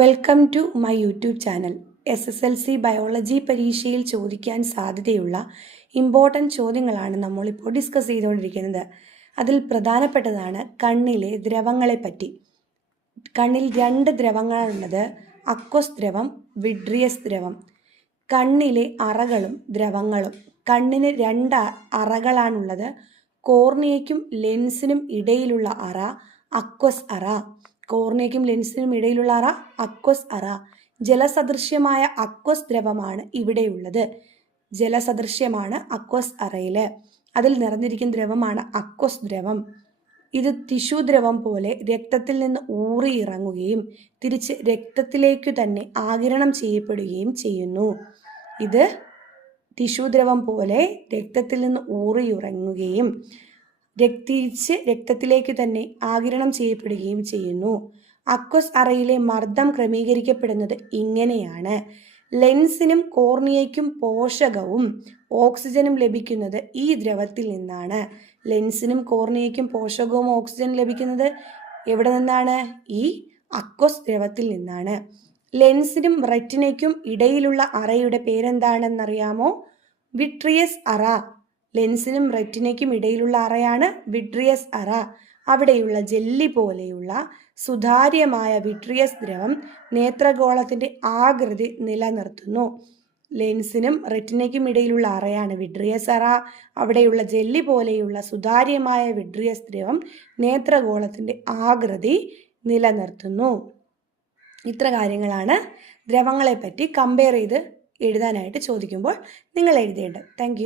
Welcome to my YouTube channel. SSLC biology പരീക്ഷയിൽ ചോദിക്കാൻ സാധ്യതയുള്ള ഇമ്പോർട്ടൻറ്റ് ചോദ്യങ്ങളാണ് നമ്മളിപ്പോൾ ഡിസ്കസ് ചെയ്തുകൊണ്ടിരിക്കുന്നത്. അതിൽ പ്രധാനപ്പെട്ടതാണ് കണ്ണിലെ ദ്രവങ്ങളെ പറ്റി. കണ്ണിൽ 2 ദ്രവങ്ങളാണുള്ളത്, അക്വസ് ദ്രവം, വിട്രിയസ് ദ്രവം. കണ്ണിലെ അറകളും ദ്രവങ്ങളും. കണ്ണിന് 2 അറകളാണുള്ളത്. കോർണിയയ്ക്കും ലെൻസിനും ഇടയിലുള്ള അറ അക്വസ് അറ. കോർണിയയ്ക്കും ലെൻസിനും ഇടയിലുള്ള അറ അക്വസ് അറ. ജലസദൃശ്യമായ അക്വസ് ദ്രവമാണ് ഇവിടെയുള്ളത്. ജലസദൃശ്യമാണ് അക്വസ് അറയിൽ. അതിൽ നിറഞ്ഞിരിക്കുന്ന ദ്രവമാണ് അക്വസ് ദ്രവം. ഇത് ടിഷ്യൂ ദ്രവം പോലെ രക്തത്തിൽ നിന്ന് ഊറിയിറങ്ങുകയും തിരിച്ച് രക്തത്തിലേക്കു തന്നെ ആഗിരണം ചെയ്യപ്പെടുകയും ചെയ്യുന്നു. ഇത് ടിഷ്യൂ ദ്രവം പോലെ രക്തത്തിൽ നിന്ന് ഊറിയിറങ്ങുകയും തിരിച്ച് രക്തത്തിലേക്ക് തന്നെ ആഗിരണം ചെയ്യപ്പെടുകയും ചെയ്യുന്നു. അക്വസ് അറയിലെ മർദ്ദം ക്രമീകരിക്കപ്പെടുന്നത് ഇങ്ങനെയാണ്. ലെൻസിനും കോർണിയയ്ക്കും പോഷകവും ഓക്സിജനും ലഭിക്കുന്നത് ഈ ദ്രവത്തിൽ നിന്നാണ്. ലെൻസിനും കോർണിയയ്ക്കും പോഷകവും ഓക്സിജനും ലഭിക്കുന്നത് എവിടെ നിന്നാണ്? ഈ അക്വസ് ദ്രവത്തിൽ നിന്നാണ്. ലെൻസിനും റെറ്റിനയ്ക്കും ഇടയിലുള്ള അറയുടെ പേരെന്താണെന്നറിയാമോ? വിട്രിയസ് അറ. ലെൻസിനും റെറ്റിനയ്ക്കും ഇടയിലുള്ള അറയാണ് വിട്രിയസ് അറ. അവിടെയുള്ള ജെല്ലി പോലെയുള്ള സുതാര്യമായ വിട്രിയസ് ദ്രവം നേത്രഗോളത്തിൻ്റെ ആകൃതി നിലനിർത്തുന്നു. ലെൻസിനും റെറ്റിനയ്ക്കും ഇടയിലുള്ള അറയാണ് വിട്രിയസ് അറ. അവിടെയുള്ള ജെല്ലി പോലെയുള്ള സുതാര്യമായ വിട്രിയസ് ദ്രവം നേത്രഗോളത്തിൻ്റെ ആകൃതി നിലനിർത്തുന്നു. ഇത്ര കാര്യങ്ങളാണ് ദ്രവങ്ങളെപ്പറ്റി കമ്പയർ ചെയ്ത് എഴുതാനായിട്ട് ചോദിക്കുമ്പോൾ നിങ്ങൾ എഴുതേണ്ടത്. താങ്ക്